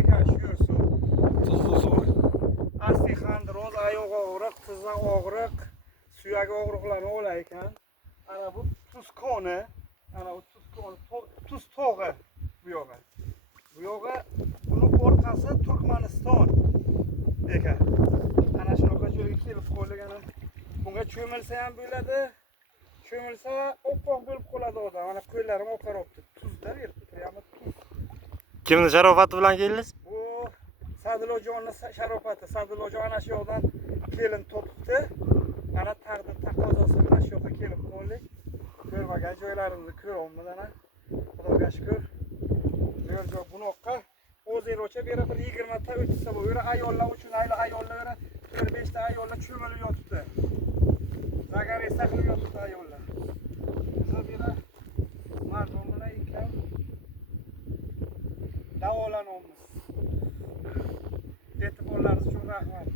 ekan shu yersuv. Tuzli suv. Osteoxondroz, oyoq og'riq, tizza og'riq, suyak og'riqlarini olar ekan. Ana bu tuz koni, ana bu tuz koni, tuz tog'i bu yog'i. Bu yog'i buni orqasi Turkmaniston ekan. Ana shunaqa joyga kelib qoldik ana. Bunga cho'milsa ham bo'ladi. Cho'milsa oppoq bo'lib qoladi odam. Mana qo'llarim oqaribdi. Tuzda berib, prямо tuz. Kimni sharofati bilan keldingiz? Bu Sadilojonning sharofati. Sadilojon ana shu yoqdan kelin topibdi. Ana taqdir taqozosi bilan shu yoqqa kelib qoldik. Ko'rmagan joylarimizni ko'ryapmiz ana. Xudoga shukr. Yo'l joy bunoqqa o'zingizcha beri bir 20 ta o'tsa bo'lar. Ayollar uchun ayollar 4-5 ta ayollar cho'milib yotibdi. Zagari saqlab yotibdi ayollar. Biz bera mardon bilan ikki davolanamiz. E'tiborlaringiz uchun rahmat.